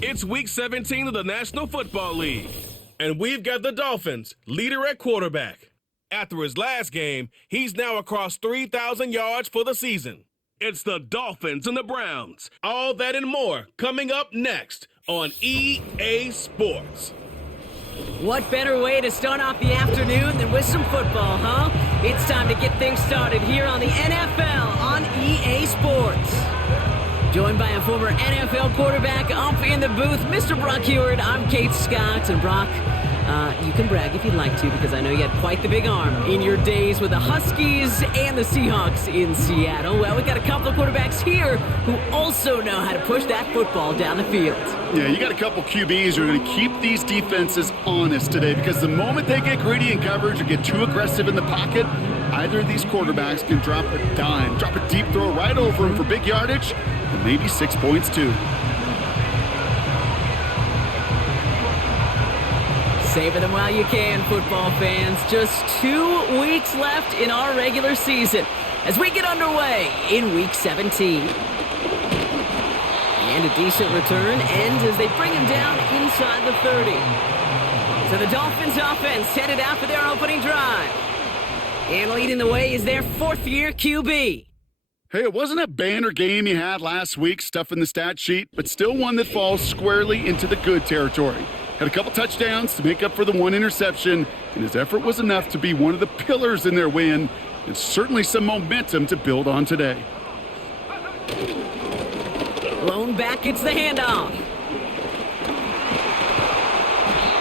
It's Week 17 of the National Football League, and we've got the Dolphins, leader at quarterback. After his last game, he's now across 3,000 yards for the season. It's the Dolphins and the Browns. All that and more coming up next on EA Sports. What better way to start off the afternoon than with some football, huh? It's time to get things started here on the NFL on EA Sports. Joined by a former NFL quarterback up in the booth, Mr. Brock Heward. I'm Kate Scott, and Brock, you can brag if you'd like to, because I know you had quite the big arm in your days with the Huskies and the Seahawks in Seattle. Well, we got a couple of quarterbacks here who also know how to push that football down the field. Yeah, you got a couple QBs who are going to keep these defenses honest today, because the moment they get greedy in coverage or get too aggressive in the pocket, either of these quarterbacks can drop a dime, drop a deep throw right over them for big yardage, and maybe 6 points too. Saving them while you can, football fans. Just 2 weeks left in our regular season as we get underway in Week 17. And a decent return ends as they bring him down inside the 30. So the Dolphins offense headed out for their opening drive. And leading the way is their fourth-year QB. Hey, it wasn't a banner game you had last week, stuff in the stat sheet, but still one that falls squarely into the good territory. Had a couple touchdowns to make up for the one interception, and his effort was enough to be one of the pillars in their win, and certainly some momentum to build on today. Blown back, it's the handoff.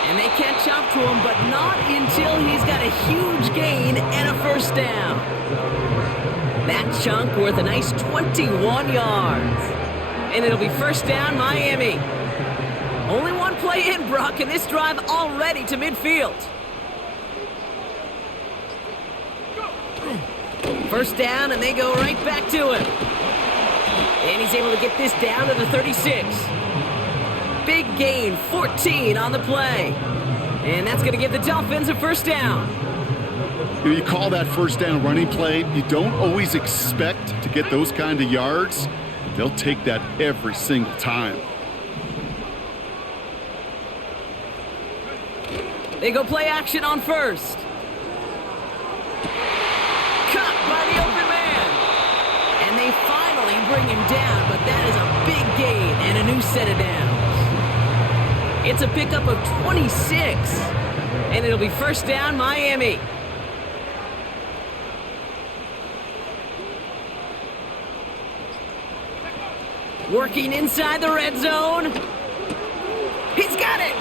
And they catch up to him, but not until he's got a huge gain and a first down. That chunk worth a nice 21 yards. And it'll be first down, Miami. Only one play in, Brock, and this drive already to midfield. First down, and they go right back to him. And he's able to get this down to the 36. Big gain, 14 on the play. And that's going to give the Dolphins a first down. You call that first down running play. You don't always expect to get those kind of yards. They'll take that every single time. They go play action on first. Cut by the open man. And they finally bring him down, but that is a big gain and a new set of downs. It's a pickup of 26. And it'll be first down, Miami. Working inside the red zone. He's got it.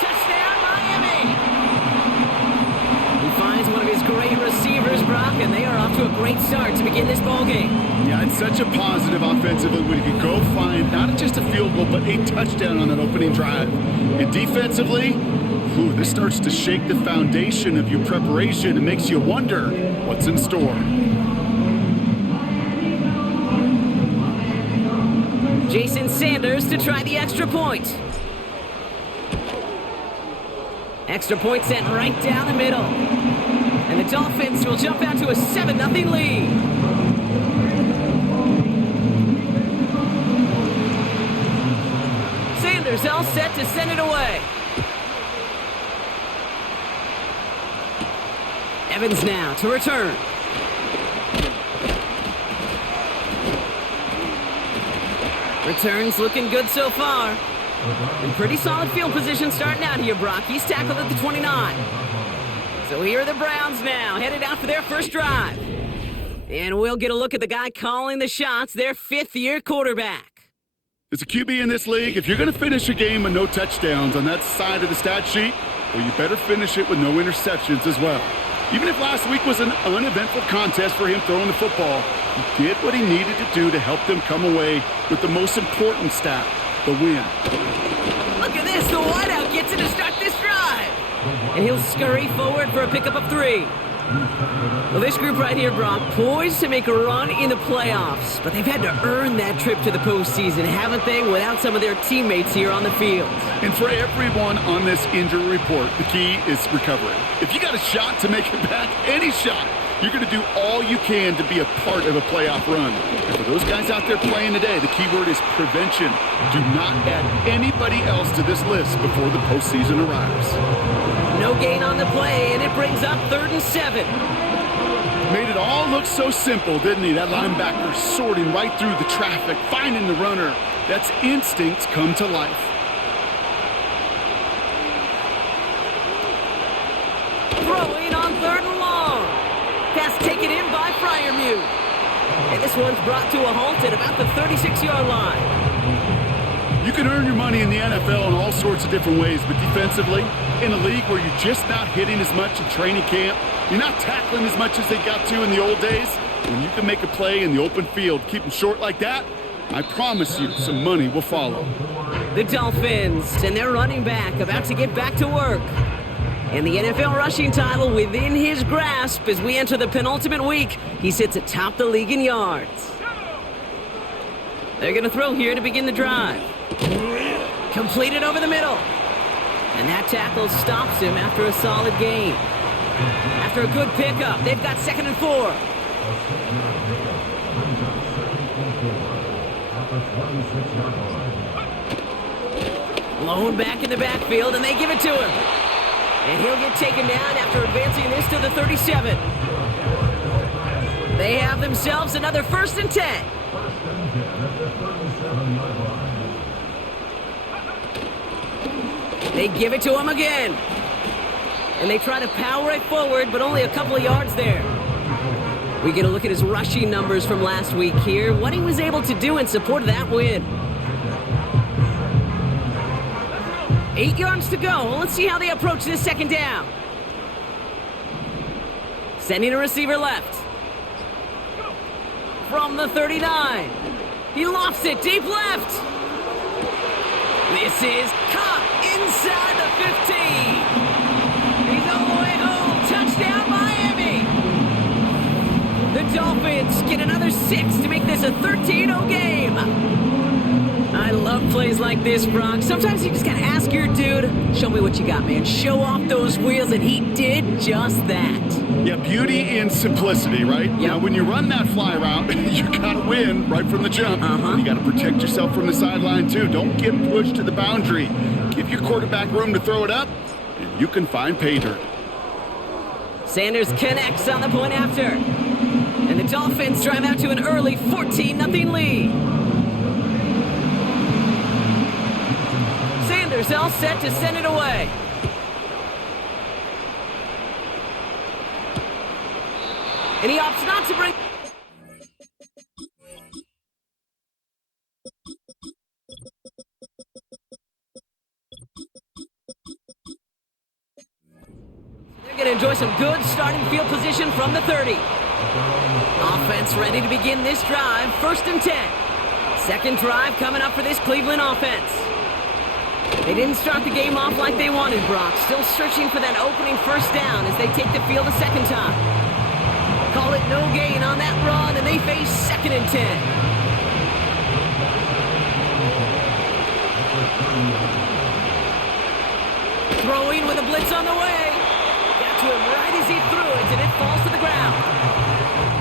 Touchdown, Miami. He finds one of his great receivers, Brock, and they are off to a great start to begin this ballgame. Yeah, it's such a positive offensively when you can go find not just a field goal, but a touchdown on that opening drive. And defensively, this starts to shake the foundation of your preparation and makes you wonder what's in store. Jason Sanders to try the extra point. Extra point sent right down the middle. And the Dolphins will jump out to a 7-0 lead. Sanders all set to send it away. Evans now to return. Returns looking good so far. And pretty solid field position starting out here, Brock. He's tackled at the 29. So here are the Browns now, headed out for their first drive. And we'll get a look at the guy calling the shots, their fifth-year quarterback. As a QB in this league, if you're going to finish a game with no touchdowns on that side of the stat sheet, well, you better finish it with no interceptions as well. Even if last week was an uneventful contest for him throwing the football, he did what he needed to do to help them come away with the most important stat, the win. Look at this, the wideout gets it to start this drive. And he'll scurry forward for a pickup of 3. Well, this group right here, Brock, poised to make a run in the playoffs, but they've had to earn that trip to the postseason, haven't they, without some of their teammates here on the field. And for everyone on this injury report, the key is recovery. If you got a shot to make it back, any shot, you're going to do all you can to be a part of a playoff run. And for those guys out there playing today, the key word is prevention. Do not add anybody else to this list before the postseason arrives. No gain on the play, and it brings up 3rd and 7. Made it all look so simple, didn't he? That linebacker sorting right through the traffic, finding the runner. That's instincts come to life. Throwing on 3rd and long. Pass taken in by Freiermuth. And this one's brought to a halt at about the 36-yard line. You can earn your money in the NFL in all sorts of different ways, but defensively, in a league where you're just not hitting as much in training camp, you're not tackling as much as they got to in the old days, when you can make a play in the open field, keep them short like that, I promise you some money will follow. The Dolphins and their running back about to get back to work. And the NFL rushing title within his grasp as we enter the penultimate week. He sits atop the league in yards. They're going to throw here to begin the drive. Completed over the middle. And that tackle stops him after a solid gain. After a good pickup, they've got 2nd and 4. Blown back in the backfield, and they give it to him. And he'll get taken down after advancing this to the 37. They have themselves another 1st and 10. They give it to him again. And they try to power it forward, but only a couple of yards there. We get a look at his rushing numbers from last week here, what he was able to do in support of that win. 8 yards to go. Let's see how they approach this 2nd down. Sending a receiver left. From the 39. He lofts it deep left. This is caught inside the 15. He's all the way home. Touchdown, Miami. The Dolphins get another 6 to make this a 13-0 game. I love plays like this, Brock. Sometimes you just gotta ask your dude, show me what you got, man. Show off those wheels, and he did just that. Yeah, beauty in simplicity, right? Yep. Now, when you run that fly route, you gotta win right from the jump. You gotta protect yourself from the sideline, too. Don't get pushed to the boundary. Give your quarterback room to throw it up, and you can find pay dirt. Sanders connects on the point after. And the Dolphins drive out to an early 14-0 lead. Sanders all set to send it away. And he opts not to bring... They're going to enjoy some good starting field position from the 30. Offense ready to begin this drive. 1st and 10. 2nd drive coming up for this Cleveland offense. They didn't start the game off like they wanted, Brock. Still searching for that opening 1st down as they take the field a 2nd time. Call it no gain on that run, and they face 2nd and 10. Throwing with a blitz on the way. Got to him right as he threw it, and it falls to the ground.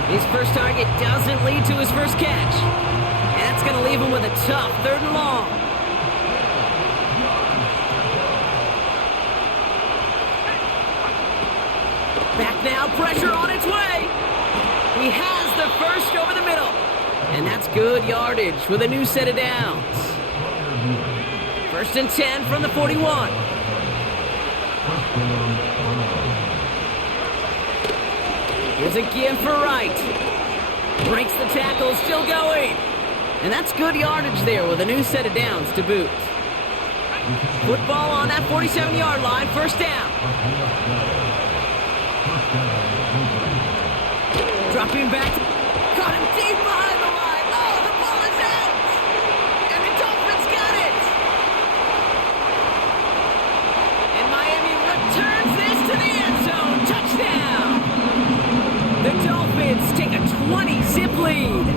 His first target doesn't lead to his first catch. And that's going to leave him with a tough 3rd and long. Back now, pressure on its way. He has the 1st over the middle. And that's good yardage with a new set of downs. 1st and 10 from the 41. Here's a give for Wright. Breaks the tackle, still going. And that's good yardage there with a new set of downs to boot. Football on that 47-yard line, 1st down. Dropping back, caught him deep behind the line. Oh, the ball is out! And the Dolphins got it! And Miami returns this to the end zone. Touchdown! The Dolphins take a 20-zip lead.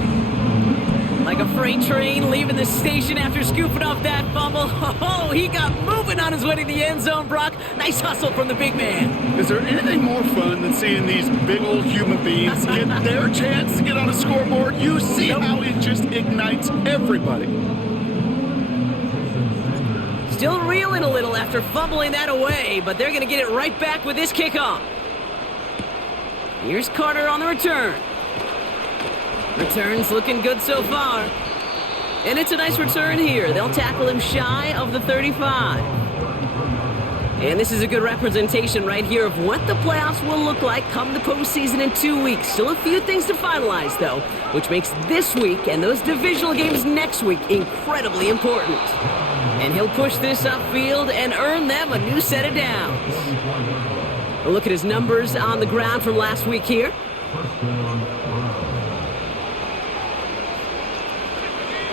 Like a freight train leaving the station after scooping up that fumble. Oh, he got moving on his way to the end zone, Brock. Nice hustle from the big man. Is there anything more fun than seeing these big old human beings get their chance to get on a scoreboard? You see how it just ignites everybody. Still reeling a little after fumbling that away, but they're going to get it right back with this kickoff. Here's Carter on the return. Return's looking good so far. And it's a nice return here. They'll tackle him shy of the 35. And this is a good representation right here of what the playoffs will look like come the postseason in 2 weeks. Still a few things to finalize, though, which makes this week and those divisional games next week incredibly important. And he'll push this upfield and earn them a new set of downs. A look at his numbers on the ground from last week here.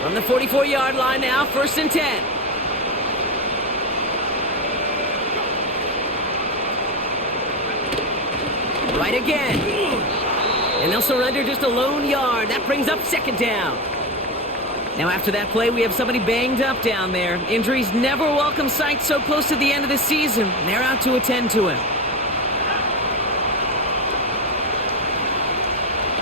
From the 44-yard line now, 1st and 10. Right again. And they'll surrender just a lone yard. That brings up 2nd down. Now after that play, we have somebody banged up down there. Injuries never a welcome sight so close to the end of the season. They're out to attend to him.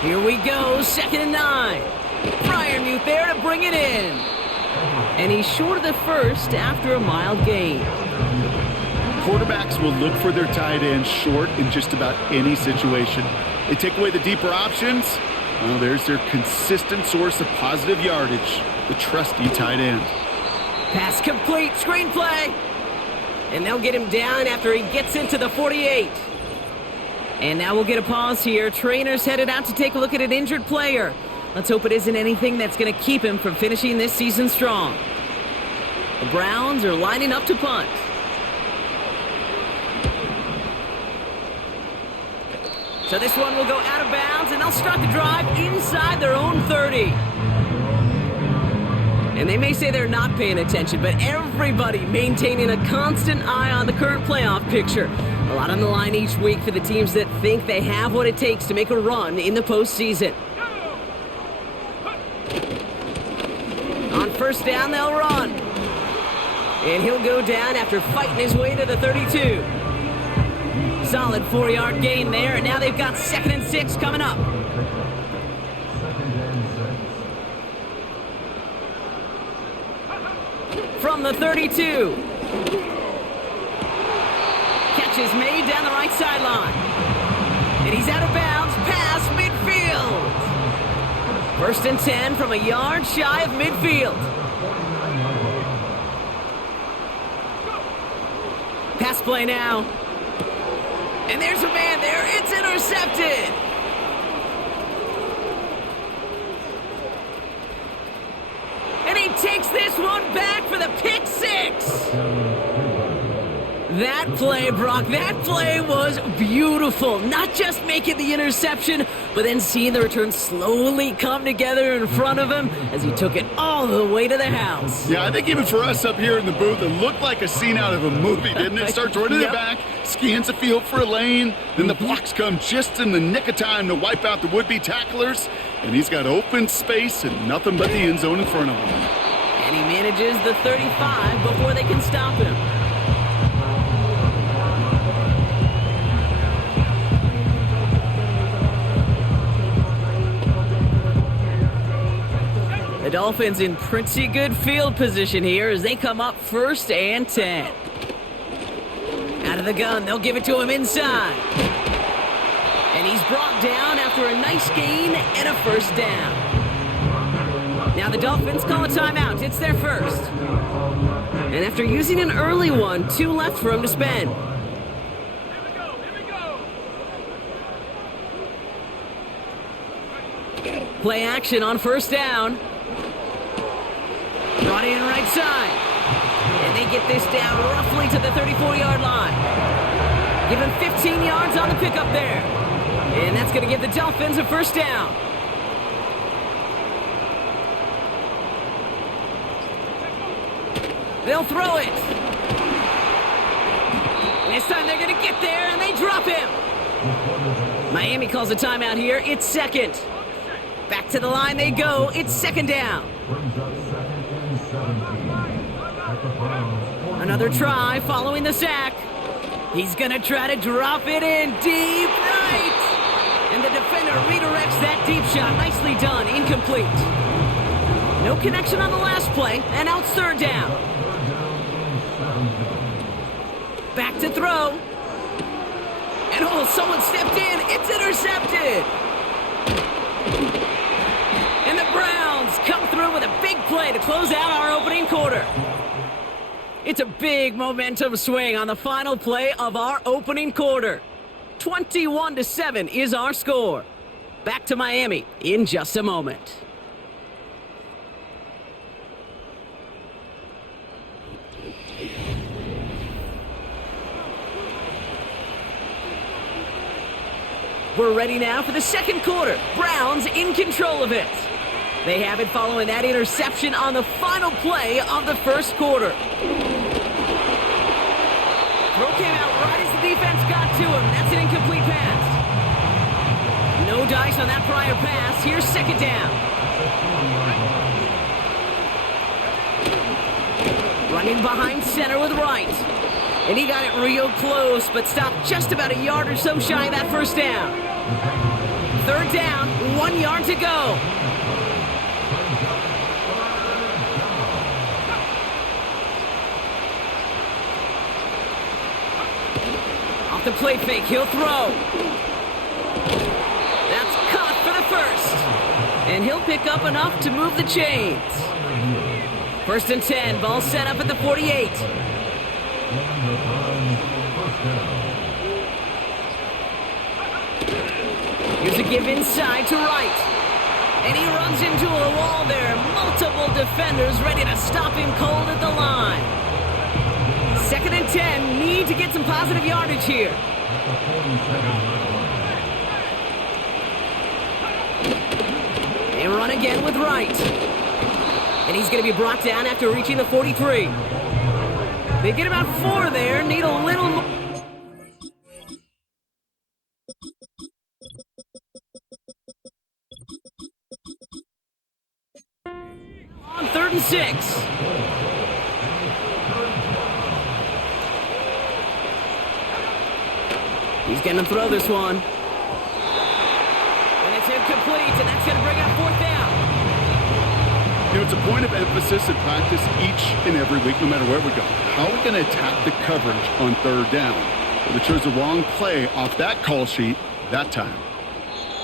Here we go, 2nd and 9. Fryermuth there to bring it in. And he's short of the first after a mild gain. Quarterbacks will look for their tight end short in just about any situation. They take away the deeper options. Well, there's their consistent source of positive yardage, the trusty tight end. Pass complete, screenplay. And they'll get him down after he gets into the 48. And now we'll get a pause here. Trainer's headed out to take a look at an injured player. Let's hope it isn't anything that's going to keep him from finishing this season strong. The Browns are lining up to punt. So this one will go out of bounds, and they'll start the drive inside their own 30. And they may say they're not paying attention, but everybody maintaining a constant eye on the current playoff picture. A lot on the line each week for the teams that think they have what it takes to make a run in the postseason. On 1st down, they'll run. And he'll go down after fighting his way to the 32. Solid 4-yard gain there, and now they've got 2nd and 6 coming up. From the 32. Catch is made down the right sideline. And he's out of bounds past midfield. 1st and 10 from a yard shy of midfield. Pass play now. And there's a man there. It's intercepted. And he takes this one back for the pick 6. That play, Brock, that play was beautiful. Not just making the interception, but then seeing the return slowly come together in front of him as he took it all the way to the house. Yeah, I think even for us up here in the booth, it looked like a scene out of a movie, didn't it? Starts running it back, scans the field for a lane, then the blocks come just in the nick of time to wipe out the would-be tacklers, and he's got open space and nothing but the end zone in front of him. And he manages the 35 before they can stop him. The Dolphins in pretty good field position here as they come up 1st and 10. Out of the gun, they'll give it to him inside. And he's brought down after a nice gain and a 1st down. Now the Dolphins call a timeout. It's their first. And after using an early one, 2 left for him to spend. Play action on 1st down. Brought in right side. And they get this down roughly to the 34-yard line. Give him 15 yards on the pickup there. And that's going to give the Dolphins a 1st down. They'll throw it. This time they're going to get there, and they drop him. Miami calls a timeout here. It's 2nd. Back to the line they go. It's second down. Another try following the sack. He's going to try to drop it in deep right. And the defender redirects that deep shot. Nicely done. Incomplete. No connection on the last play, and now it's third down. Back to throw. And oh, someone stepped in. It's intercepted. And the Browns come through with a big play to close out our opening quarter. It's a big momentum swing on the final play of our opening quarter. 21-7 is our score. Back to Miami in just a moment. We're ready now for the second quarter. Browns in control of it. They have it following that interception on the final play of the first quarter. Throw came out right as the defense got to him. That's an incomplete pass. No dice on that prior pass. Here's second down. Running behind center with Wright. And he got it real close, but stopped just about a yard or so shy of that first down. Third down, 1 yard to go. Off the play fake, he'll throw. That's caught for the first. And he'll pick up enough to move the chains. First and 10, ball set up at the 48. Here's a give inside to Wright. And he runs into a wall there. Multiple defenders ready to stop him cold at the line. Second and 10, need to get some positive yardage here. They run again with Wright. And he's going to be brought down after reaching the 43. They get about 4 there, need a little more. On 3rd and 6. He's going to throw this one. And it's incomplete, and that's going to bring up 4th down. You know, it's a point of emphasis in practice each and every week, no matter where we go. How are we going to attack the coverage on 3rd down? Well, they chose the wrong play off that call sheet that time.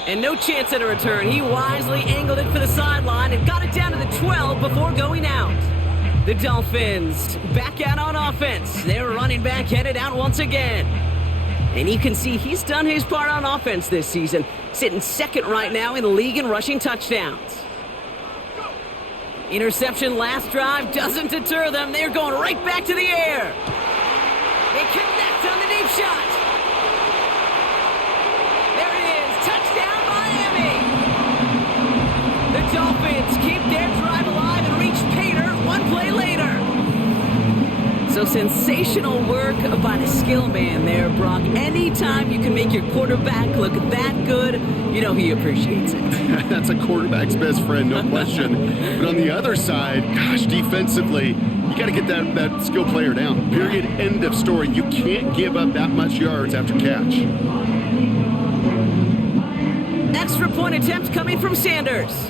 And no chance at a return. He wisely angled it for the sideline and got it down to the 12 before going out. The Dolphins back out on offense. Their running back headed out once again. And you can see he's done his part on offense this season, sitting second right now in the league in rushing touchdowns. Interception last drive doesn't deter them. They're going right back to the air. They connect on the deep shot. There it is. Touchdown, Miami. The Dolphins keep their drive alive and reach Pater 1 play later. So sensational work by the skill man there, Brock. Anytime you can make your quarterback look that good, you know he appreciates it. That's a quarterback's best friend, no question. But on the other side, gosh, defensively, you got to get that skill player down. Period. End of story. You can't give up that much yards after catch. Extra point attempt coming from Sanders.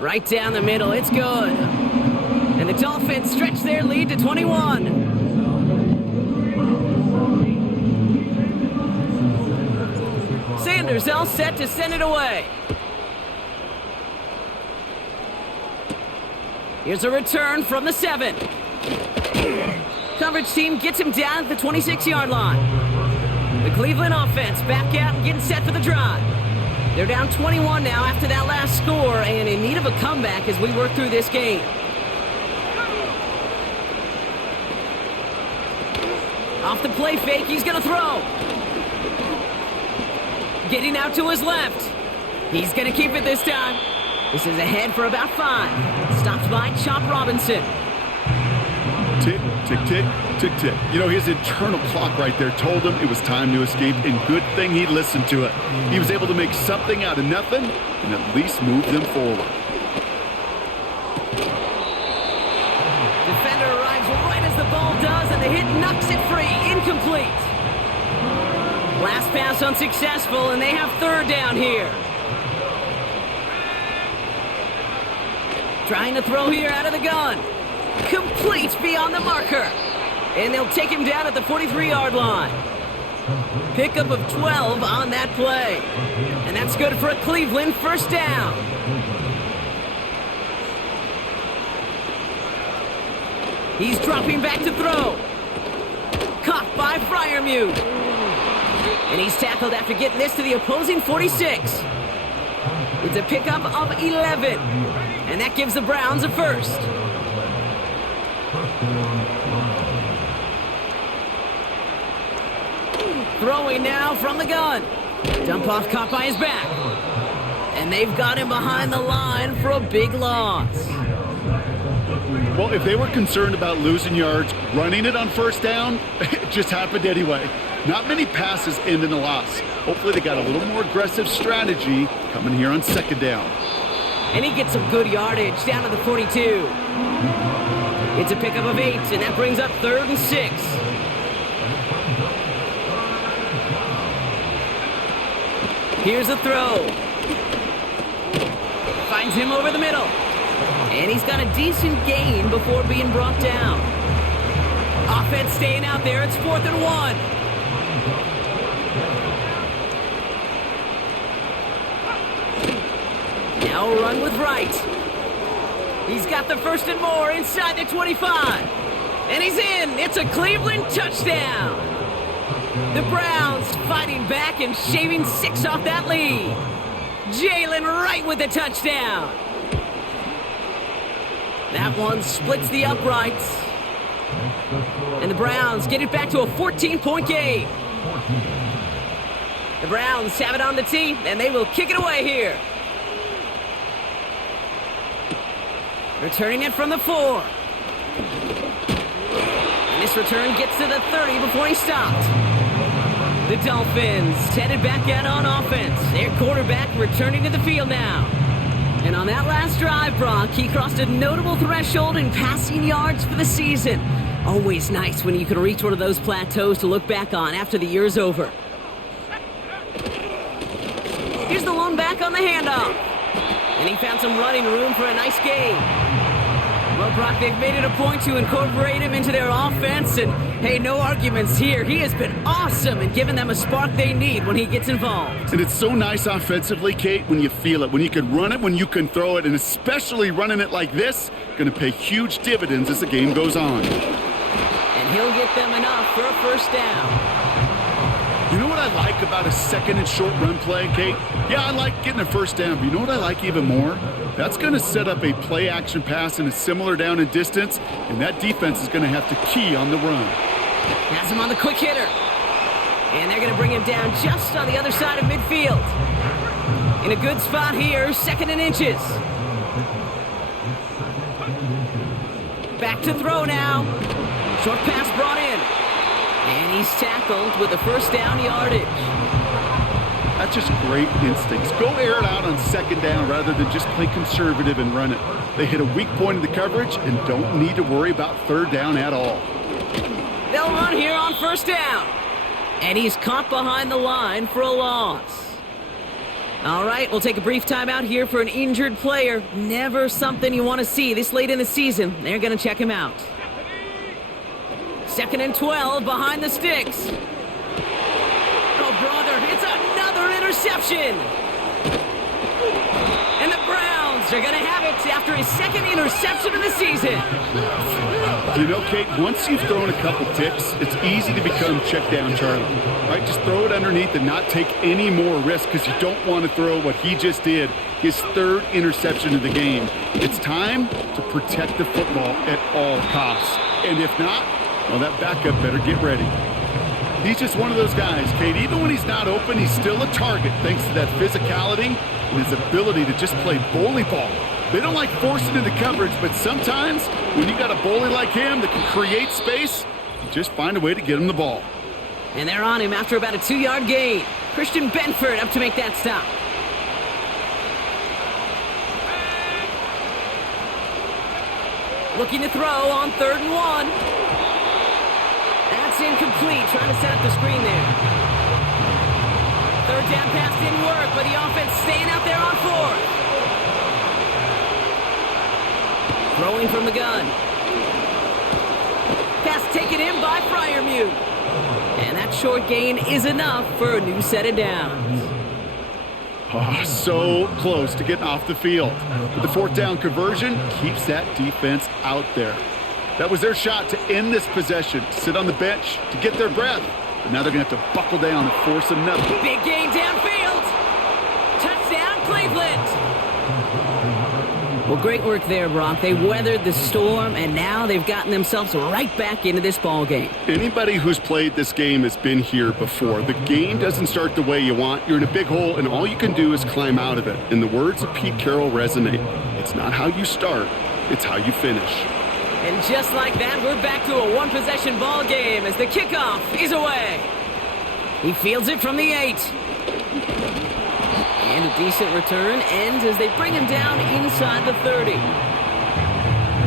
Right down the middle. It's good. And the Dolphins stretch their lead to 21. Sanders all set to send it away. Here's a return from the 7. Coverage team gets him down at the 26-yard line. The Cleveland offense back out and getting set for the drive. They're down 21 now after that last score and in need of a comeback as we work through this game. Off the play fake, he's going to throw. Getting out to his left. He's going to keep it this time. This is ahead for about 5. Stopped by Chop Robinson. Tick, tick, tick, tick, tick. You know, his internal clock right there told him it was time to escape, and good thing he listened to it. He was able to make something out of nothing and at least move them forward. Defender arrives right as the ball does, and the hit knocks it free. Incomplete. Last pass unsuccessful, and they have third down here. Trying to throw here out of the gun. Complete beyond the marker. And they'll take him down at the 43-yard line. Pickup of 12 on that play. And that's good for a Cleveland first down. He's dropping back to throw. Caught by Freiermuth. And he's tackled after getting this to the opposing 46. It's a pickup of 11. And that gives the Browns a first. Throwing now from the gun. Dump off caught by his back. And they've got him behind the line for a big loss. Well, if they were concerned about losing yards, running it on first down, it just happened anyway. Not many passes end in a loss. Hopefully they got a little more aggressive strategy coming here on second down. And he gets some good yardage down to the 42. It's a pickup of 8, and that brings up 3rd and 6. Here's a throw. Finds him over the middle. And he's got a decent gain before being brought down. Offense staying out there. It's 4th and 1. Now a run with Wright. He's got the first and more inside the 25. And he's in. It's a Cleveland touchdown. The Browns fighting back and shaving 6 off that lead. Jalen Wright with the touchdown. That one splits the uprights. And the Browns get it back to a 14-point game. The Browns have it on the tee, and they will kick it away here. Returning it from the 4. And this return gets to the 30 before he stopped. The Dolphins headed back out on offense. Their quarterback returning to the field now. And on that last drive, Brock, he crossed a notable threshold in passing yards for the season. Always nice when you can reach one of those plateaus to look back on after the year's over. Here's the lone back on the handoff. And he found some running room for a nice gain. Well, Brock, they've made it a point to incorporate him into their offense, and hey, no arguments here. He has been awesome and giving them a spark they need when he gets involved. And it's so nice offensively, Kate, when you feel it, when you can run it, when you can throw it, and especially running it like this, going to pay huge dividends as the game goes on. And he'll get them enough for a first down. You know what I like about a second and short run play, Kate? Yeah, I like getting a first down, but you know what I like even more? That's going to set up a play-action pass in a similar down and distance, and that defense is going to have to key on the run. Has him on the quick hitter. And they're going to bring him down just on the other side of midfield. In a good spot here, 2nd and inches. Back to throw now. Short pass brought in. And he's tackled with the first down yardage. That's just great instincts. Go air it out on second down rather than just play conservative and run it. They hit a weak point in the coverage and don't need to worry about third down at all. They'll run here on first down. And he's caught behind the line for a loss. All right, we'll take a brief timeout here for an injured player. Never something you want to see this late in the season. They're going to check him out. 2nd and 12 behind the sticks. Oh, brother, it's another interception. And the Browns are going to have it after his 2nd interception of the season. You know, Kate, once you've thrown a couple ticks, it's easy to become check down Charlie. Right? Just throw it underneath and not take any more risk because you don't want to throw what he just did, his 3rd interception of the game. It's time to protect the football at all costs. And if not, well, that backup better get ready. He's just one of those guys, Kate. Even when he's not open, he's still a target thanks to that physicality and his ability to just play bully ball. They don't like forcing into coverage, but sometimes when you got a bully like him that can create space, you just find a way to get him the ball. And they're on him after about a 2-yard gain. Christian Benford up to make that stop. Looking to throw on 3rd and 1. That's incomplete, trying to set up the screen there. 3rd down pass didn't work, but the offense staying out there on 4th. Throwing from the gun. Pass taken in by Freiermuth. And that short gain is enough for a new set of downs. Oh, so close to getting off the field. But the 4th down conversion keeps that defense out there. That was their shot to end this possession, to sit on the bench, to get their breath. But now they're going to have to buckle down and force another. Big gain downfield. Touchdown, Cleveland. Well, great work there, Brock. They weathered the storm, and now they've gotten themselves right back into this ball game. Anybody who's played this game has been here before. The game doesn't start the way you want. You're in a big hole, and all you can do is climb out of it. And the words of Pete Carroll resonate. It's not how you start, it's how you finish. And just like that, we're back to a one-possession ball game as the kickoff is away. He fields it from the 8. And a decent return ends as they bring him down inside the 30.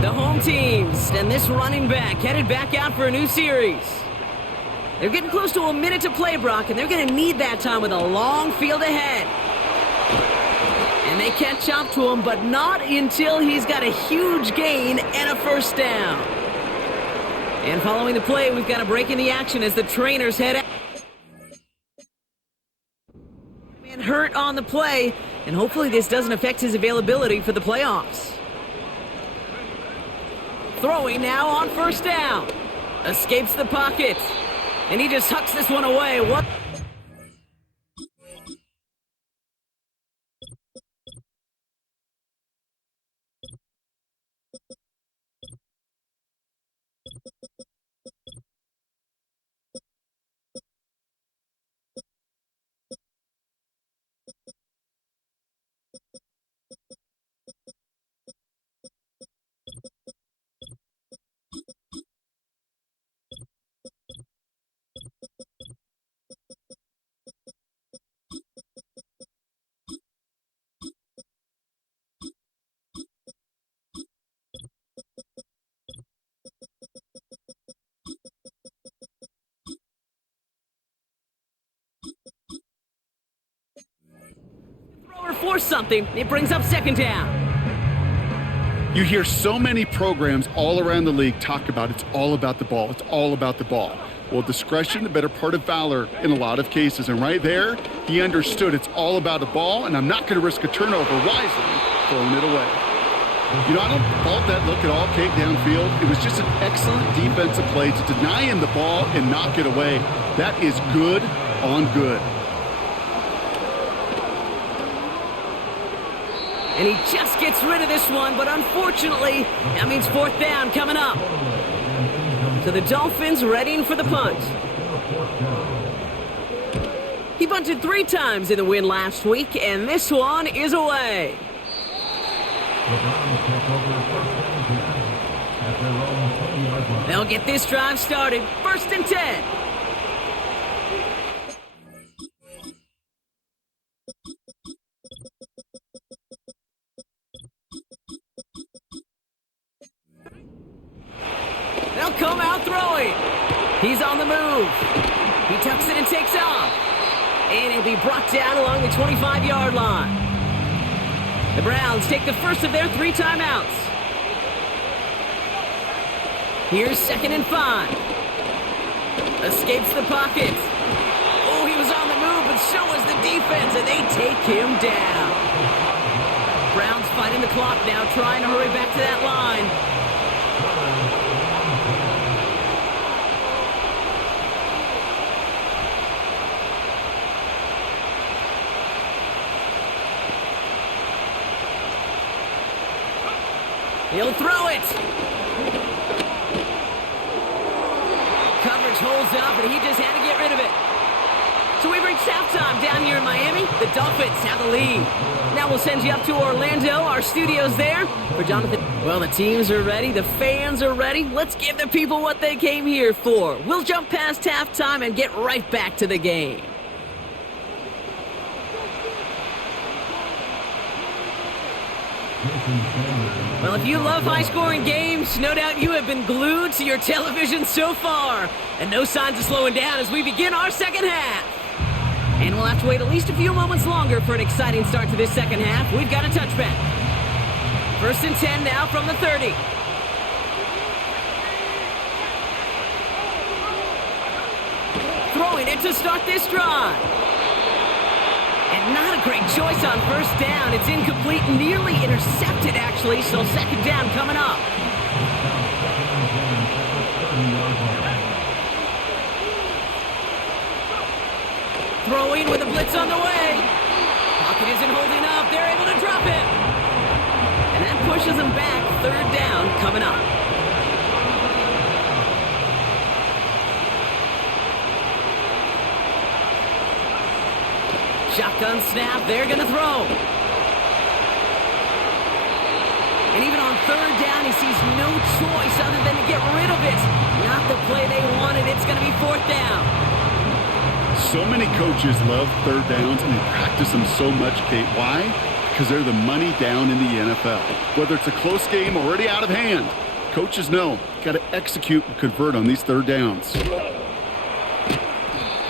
The home teams and this running back headed back out for a new series. They're getting close to a minute to play, Brock, and they're going to need that time with a long field ahead. And they catch up to him, but not until he's got a huge gain and a 1st down. And following the play, we've got a break in the action as the trainers head out. Hurt on the play, and hopefully this doesn't affect his availability for the playoffs. Throwing now on 1st down. Escapes the pocket, and he just hucks this one away. What? Force something. It brings up 2nd down. You hear so many programs all around the league talk about it's all about the ball. It's all about the ball. Well, discretion, the better part of valor in a lot of cases. And right there, he understood it's all about the ball, and I'm not going to risk a turnover, wisely throwing it away. You know, I don't fault that look at all, Kate, downfield. It was just an excellent defensive play to deny him the ball and knock it away. That is good on good. And he just gets rid of this one, but unfortunately, that means 4th down coming up. So the Dolphins readying for the punt. He bunted 3 times in the win last week, and this one is away. They'll get this drive started. 1st and 10. They'll come out throwing. He's on the move. He tucks it and takes off. And he'll be brought down along the 25-yard line. The Browns take the first of their 3 timeouts. Here's 2nd and 5. Escapes the pocket. Oh, he was on the move, but so was the defense, and they take him down. Browns fighting the clock now, trying to hurry back to that line. He'll throw it. Coverage holds up, and he just had to get rid of it. So we've reached halftime down here in Miami. The Dolphins have the lead. Now we'll send you up to Orlando, our studios there. For Jonathan, well, the teams are ready, the fans are ready. Let's give the people what they came here for. We'll jump past halftime and get right back to the game. Well, if you love high-scoring games, no doubt you have been glued to your television so far. And no signs of slowing down as we begin our second half. And we'll have to wait at least a few moments longer for an exciting start to this second half. We've got a touchback. 1st and 10 now from the 30. Throwing it to start this drive. And not a great choice on 1st down. It's incomplete, nearly intercepted actually, so 2nd down coming up. Throwing with a blitz on the way. Pocket isn't holding up. They're able to drop it. And that pushes them back. 3rd down coming up. Shotgun snap. They're going to throw. And even on 3rd down, he sees no choice other than to get rid of it. Not the play they wanted. It's going to be 4th down. So many coaches love 3rd downs and they practice them so much, Kate. Why? Because they're the money down in the NFL. Whether it's a close game or already out of hand, coaches know you got to execute and convert on these 3rd downs.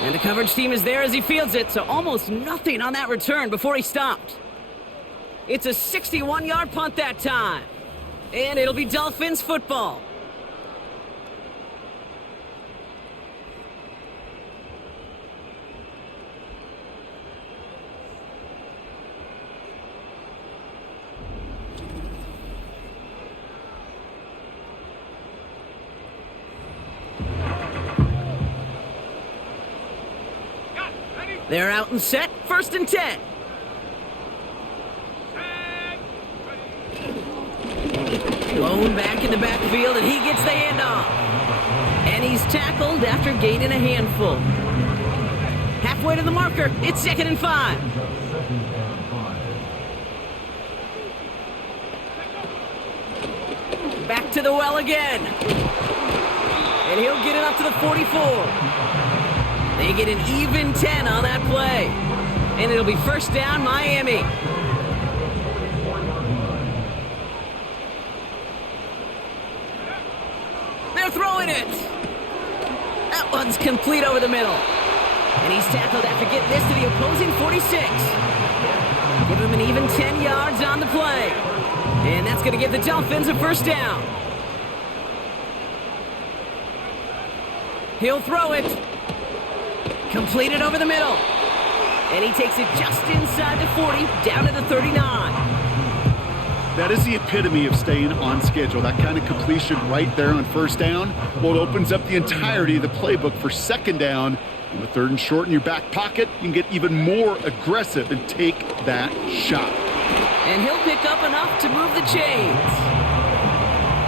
And the coverage team is there as he fields it, so almost nothing on that return before he stopped. It's a 61-yard punt that time. And it'll be Dolphins football. They're out and set. 1st and 10. Blown back in the backfield, and he gets the handoff. And he's tackled after gaining a handful. Halfway to the marker. It's 2nd and 5. Back to the well again. And he'll get it up to the 44. They get an even 10 on that play. And it'll be 1st down, Miami. They're throwing it. That one's complete over the middle. And he's tackled after getting this to the opposing 46. Give him an even 10 yards on the play. And that's going to give the Dolphins a 1st down. He'll throw it. Completed over the middle. And he takes it just inside the 40, down to the 39. That is the epitome of staying on schedule. That kind of completion right there on 1st down. Well, it opens up the entirety of the playbook for 2nd down. And with 3rd and short in your back pocket, you can get even more aggressive and take that shot. And he'll pick up enough to move the chains.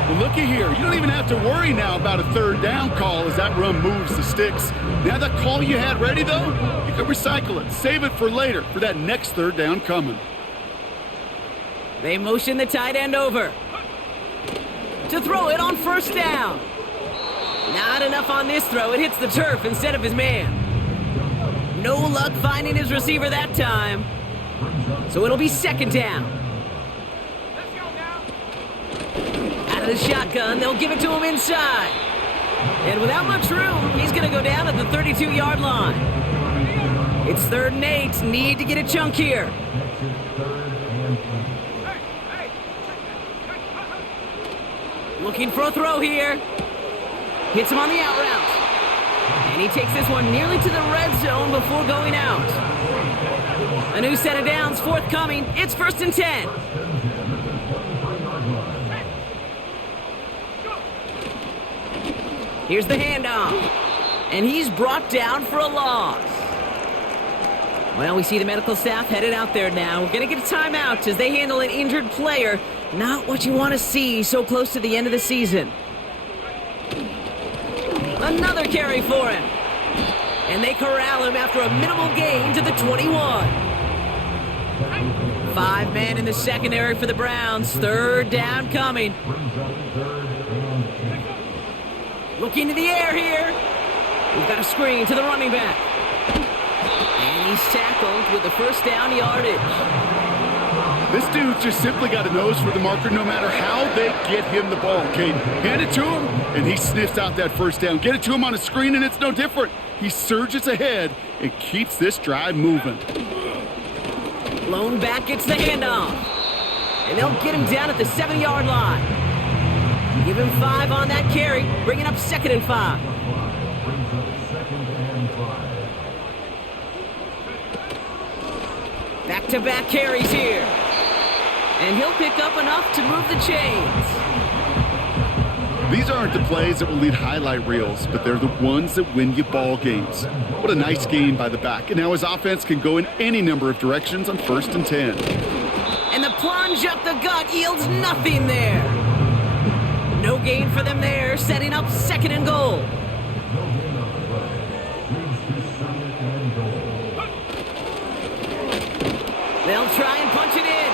Well, looky here. You don't even have to worry now about a 3rd down call as that run moves the sticks. Now that call you had ready, though, you can recycle it. Save it for later for that next 3rd down coming. They motion the tight end over to throw it on 1st down. Not enough on this throw. It hits the turf instead of his man. No luck finding his receiver that time. So it'll be 2nd down. Out of the shotgun, they'll give it to him inside. And without much room, he's going to go down at the 32-yard line. It's 3rd and 8. Need to get a chunk here. Looking for a throw here. Hits him on the out route. And he takes this one nearly to the red zone before going out. A new set of downs forthcoming. It's 1st and 10. Here's the handoff. And he's brought down for a loss. Well, we see the medical staff headed out there now. We're going to get a timeout as they handle an injured player. Not what you want to see so close to the end of the season. Another carry for him. And they corral him after a minimal gain to the 21. 5 men in the secondary for the Browns. Third down coming. Looking to the air here. We've got a screen to the running back. And he's tackled with the first down yardage. This dude just simply got a nose for the marker no matter how they get him the ball, Kate. Hand it to him, and he sniffs out that first down. Get it to him on a screen, and it's no different. He surges ahead and keeps this drive moving. Lone back gets the handoff. And they'll get him down at the 7-yard line. Give him 5 on that carry, bringing up 2nd and 5. Back-to-back carries here. And he'll pick up enough to move the chains. These aren't the plays that will lead highlight reels, but they're the ones that win you ball games. What a nice game by the back. And now his offense can go in any number of directions on 1st and 10. And the plunge up the gut yields nothing there. No gain for them there, setting up 2nd and goal. They'll try and punch it in.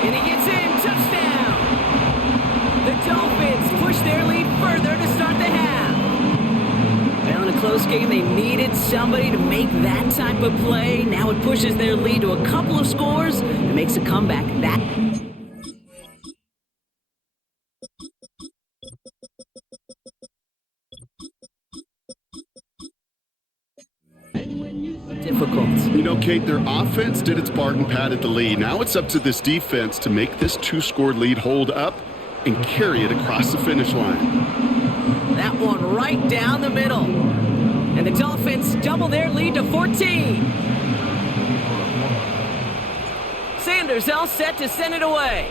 And he gets in. Touchdown. The Dolphins push their lead further to start the half. Well, in a close game, they needed somebody to make that type of play. Now it pushes their lead to a couple of scores and makes a comeback that difficult. You know, Kate, their offense did its part and padded the lead. Now it's up to this defense to make this 2-score lead hold up and carry it across the finish line. That one right down the middle. And the Dolphins double their lead to 14. Sanders all set to send it away.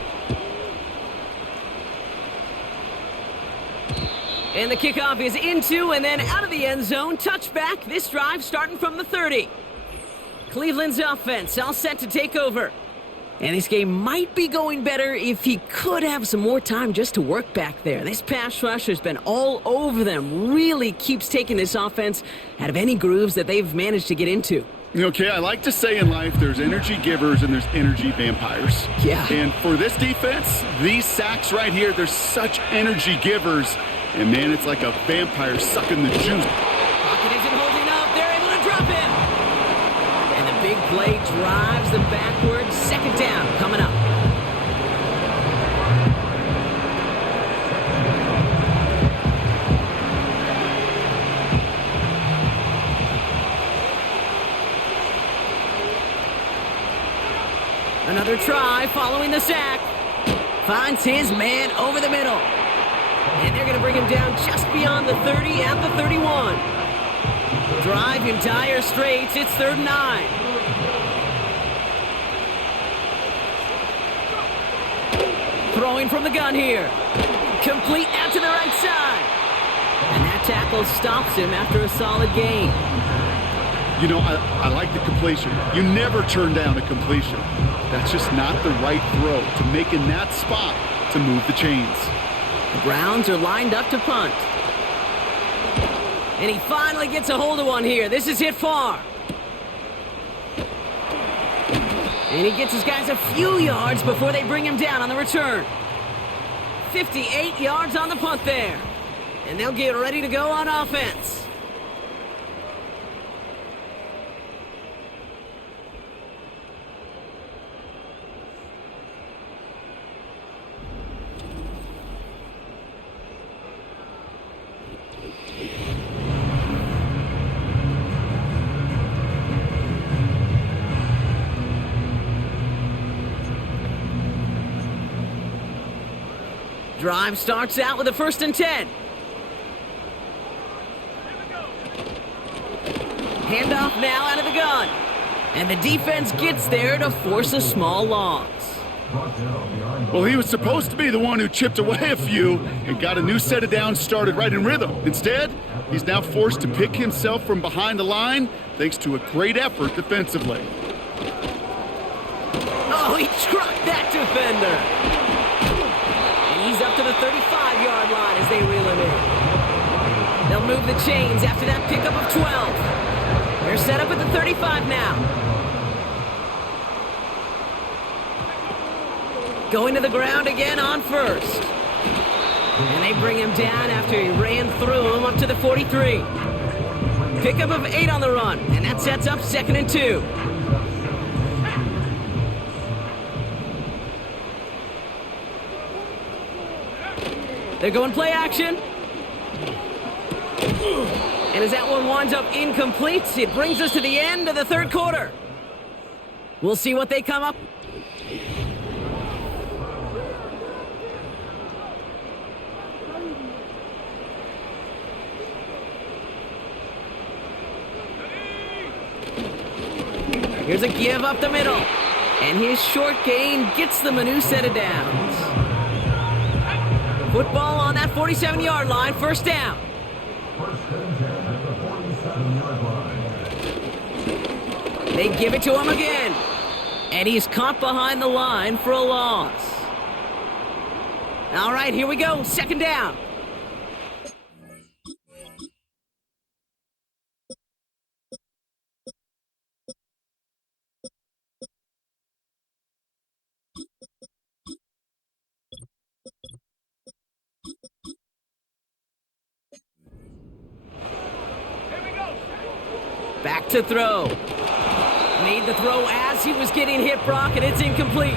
And the kickoff is into and then out of the end zone. Touchback. This drive starting from the 30. Cleveland's offense all set to take over. And this game might be going better if he could have some more time just to work back there. This pass rush has been all over them. Really keeps taking this offense out of any grooves that they've managed to get into. Okay, I like to say in life there's energy givers and there's energy vampires. Yeah. And for this defense, these sacks right here, they're such energy givers. And man, it's like a vampire sucking the juice. Pocket isn't holding up. They're able to drop him. And the big play drives them backwards. 2nd down coming up. Another try following the sack. Finds his man over the middle. And they're going to bring him down just beyond the 30 at the 31. Drive in dire straits. It's 3rd and 9. Throwing from the gun here. Complete out to the right side. And that tackle stops him after a solid gain. You know, I like the completion. You never turn down a completion. That's just not the right throw to make in that spot to move the chains. The Browns are lined up to punt. And he finally gets a hold of one here. This is hit far. And he gets his guys a few yards before they bring him down on the return. 58 yards on the punt there. And they'll get ready to go on offense. Drive starts out with a 1st and 10. Handoff now out of the gun. And the defense gets there to force a small loss. Well, he was supposed to be the one who chipped away a few and got a new set of downs started right in rhythm. Instead, he's now forced to pick himself from behind the line thanks to a great effort defensively. Oh, he trucked that defender. He's up to the 35-yard line as they reel him in. They'll move the chains after that pickup of 12. They're set up at the 35 now. Going to the ground again on first. And they bring him down after he ran through him up to the 43. Pickup of 8 on the run, and that sets up 2nd and 2. They're going play action. And as that one winds up incomplete, it brings us to the end of the 3rd quarter. We'll see what they come up. Here's a give up the middle. And his short gain gets them a new set of downs. Football on that 47-yard line, 1st down. They give it to him again. And he's caught behind the line for a loss. All right, here we go. 2nd down. Back to throw. Made the throw as he was getting hit, Brock, and it's incomplete.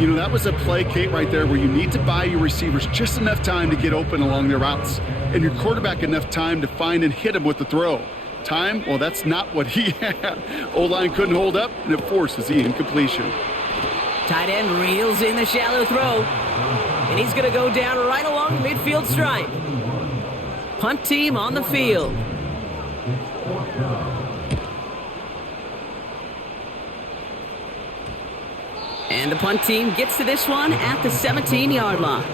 You know, that was a play, Kate, right there where you need to buy your receivers just enough time to get open along their routes, and your quarterback enough time to find and hit him with the throw. Time? Well, that's not what he had. O-line couldn't hold up, and it forces the incompletion. Tight end reels in the shallow throw, and he's going to go down right along the midfield stripe. Punt team on the field. And the punt team gets to this one at the 17-yard line.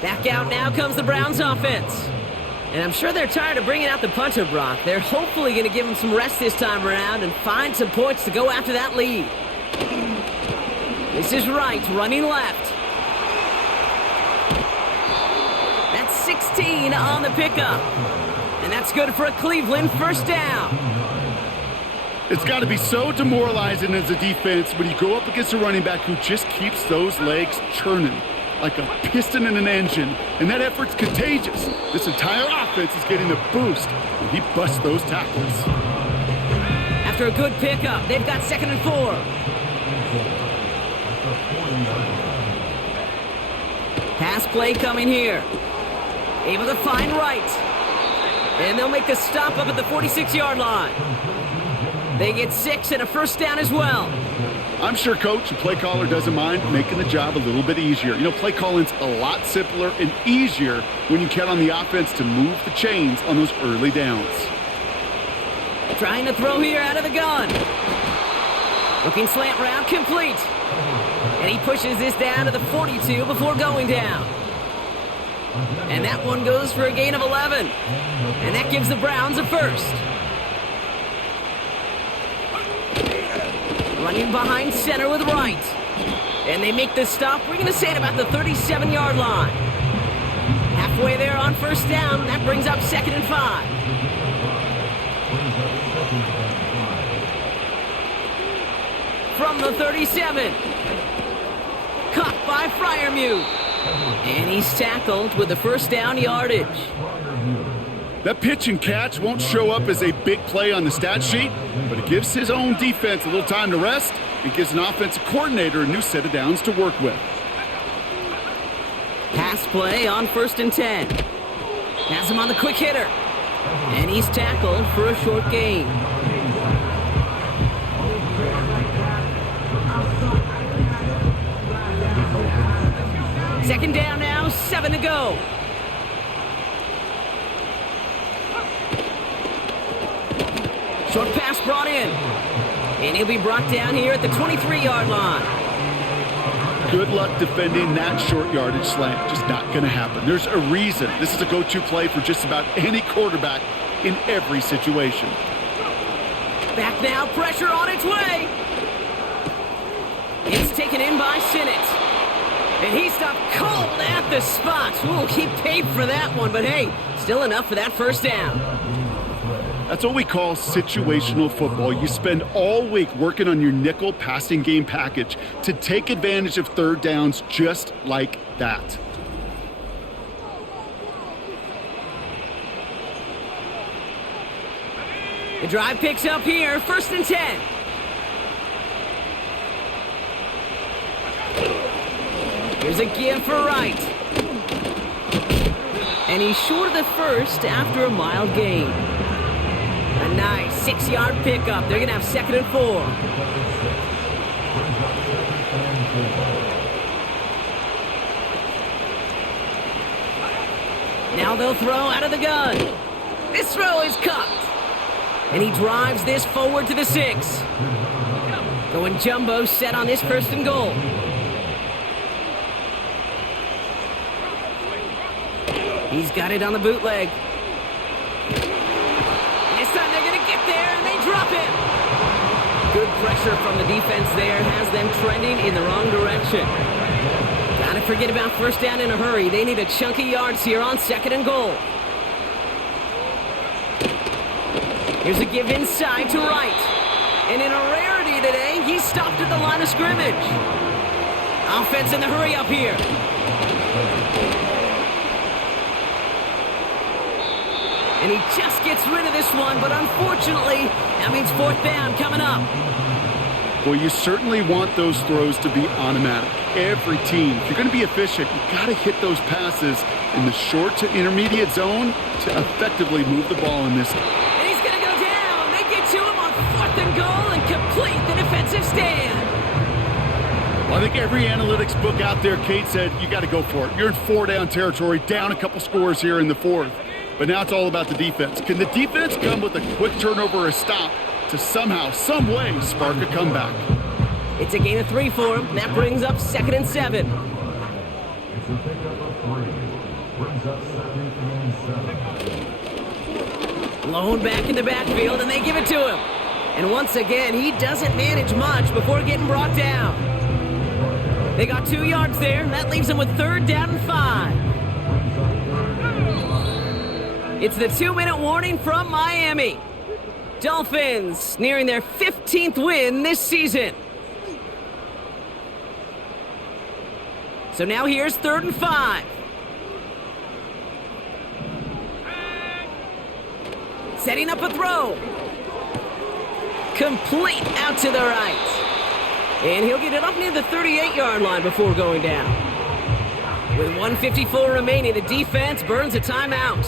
Back out now comes the Browns offense. And I'm sure they're tired of bringing out the punter, Brock. They're hopefully going to give him some rest this time around and find some points to go after that lead. This is Wright running left. That's 16 on the pickup. And that's good for a Cleveland 1st down. It's got to be so demoralizing as a defense when you go up against a running back who just keeps those legs churning like a piston in an engine, and that effort's contagious. This entire offense is getting a boost when he busts those tackles. After a good pickup, they've got 2nd and 4. Pass play coming here. Able to find Wright. And they'll make the stop up at the 46-yard line. They get 6 and a 1st down as well. I'm sure Coach, the play caller, doesn't mind making the job a little bit easier. You know, play calling's a lot simpler and easier when you count on the offense to move the chains on those early downs. Trying to throw here out of the gun. Looking slant route, complete. And he pushes this down to the 42 before going down. And that one goes for a gain of 11. And that gives the Browns a 1st. Running behind center with Wright. And they make the stop, we're going to say, at about the 37-yard line. Halfway there on 1st down, that brings up 2nd and 5. From the 37. Caught by Freiermuth. And he's tackled with the 1st down yardage. That pitch and catch won't show up as a big play on the stat sheet, but it gives his own defense a little time to rest. It gives an offensive coordinator a new set of downs to work with. Pass play on 1st and 10. Has him on the quick hitter. And he's tackled for a short gain. Second down now, 7 to go. Short pass brought in. And he'll be brought down here at the 23-yard line. Good luck defending that short yardage slant. Just not going to happen. There's a reason. This is a go-to play for just about any quarterback in every situation. Back now, pressure on its way. It's taken in by Sinnott. And he stopped cold at the spot. Ooh, he paid for that one, but hey, still enough for that 1st down. That's what we call situational football. You spend all week working on your nickel passing game package to take advantage of third downs just like that. The drive picks up here, 1st and 10. Here's a give for Wright. And he's short of the first after a mild gain. A nice 6-yard pickup. They're going to have 2nd and 4. Now they'll throw out of the gun. This throw is caught. And he drives this forward to the 6. Going jumbo set on this 1st and goal. He's got it on the bootleg. This time they're going to get there, and they drop him. Good pressure from the defense there has them trending in the wrong direction. Gotta forget about 1st down in a hurry. They need a chunk of yards here on 2nd and goal. Here's a give inside to Wright. And in a rarity today, he's stopped at the line of scrimmage. Offense in the hurry up here. And he just gets rid of this one, but unfortunately, that means 4th down coming up. Well, you certainly want those throws to be automatic. Every team, if you're going to be efficient, you've got to hit those passes in the short to intermediate zone to effectively move the ball in this. And he's going to go down. They get to him on 4th and goal and complete the defensive stand. Well, I think every analytics book out there, Kate, said you got to go for it. You're in 4-down territory, down a couple scores here in the 4th. But now it's all about the defense. Can the defense come with a quick turnover or a stop to somehow, some way, spark a comeback? It's a gain of 3 for him. That brings up 2nd and 7. Lone back in the backfield, and they give it to him. And once again, he doesn't manage much before getting brought down. They got 2 yards there. That leaves them with 3rd down and 5. It's the 2-minute warning from Miami. Dolphins nearing their 15th win this season. So now here's 3rd and 5. Setting up a throw. Complete out to the right. And he'll get it up near the 38-yard line before going down. With 1:54 remaining, the defense burns a timeout.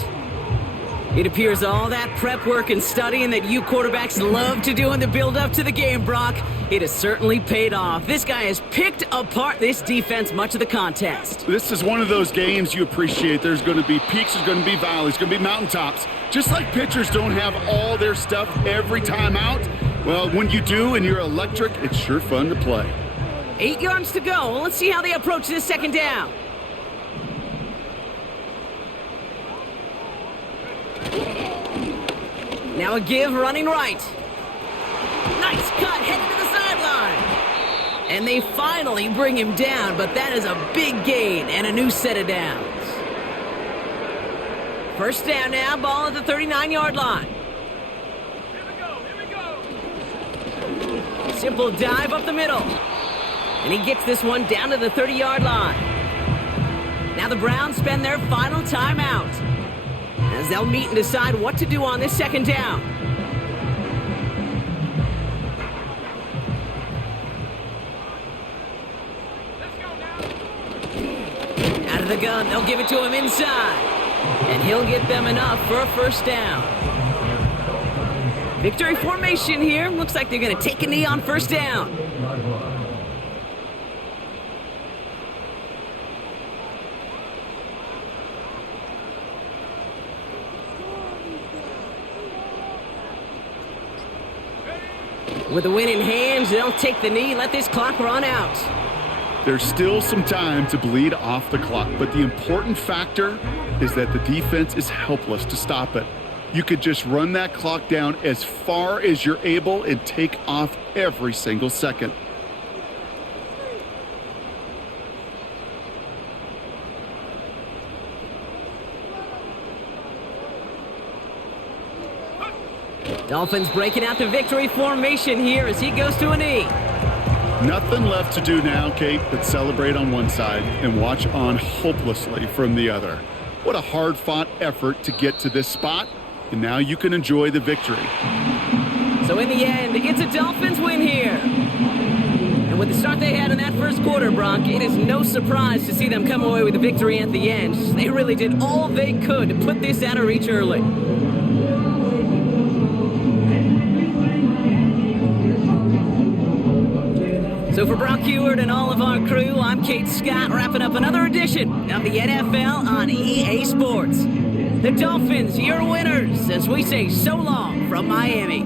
It appears all that prep work and studying that you quarterbacks love to do in the build-up to the game, Brock, it has certainly paid off. This guy has picked apart this defense much of the contest. This is one of those games you appreciate. There's going to be peaks, there's going to be valleys, going to be mountaintops. Just like pitchers don't have all their stuff every time out, well, when you do and you're electric, it's sure fun to play. 8 yards to go. Let's see how they approach this 2nd down. Now a give running right. Nice cut, headed to the sideline. And they finally bring him down, but that is a big gain and a new set of downs. 1st down now, ball at the 39-yard line. Here we go. Simple dive up the middle. And he gets this one down to the 30-yard line. Now the Browns spend their final timeout as they'll meet and decide what to do on this 2nd down. Out of the gun, they'll give it to him inside. And he'll get them enough for a 1st down. Victory formation here. Looks like they're going to take a knee on 1st down. With the win in hands, they'll take the knee, let this clock run out. There's still some time to bleed off the clock, but the important factor is that the defense is helpless to stop it. You could just run that clock down as far as you're able and take off every single second. Dolphins breaking out the victory formation here as he goes to a knee. Nothing left to do now, Kate, but celebrate on one side and watch on hopelessly from the other. What a hard-fought effort to get to this spot, and now you can enjoy the victory. So in the end, it's a Dolphins win here. And with the start they had in that first quarter, Brock, it is no surprise to see them come away with a victory at the end. They really did all they could to put this out of reach early. So for Brock Ewart and all of our crew, I'm Kate Scott, wrapping up another edition of the NFL on EA Sports. The Dolphins, your winners, as we say so long from Miami.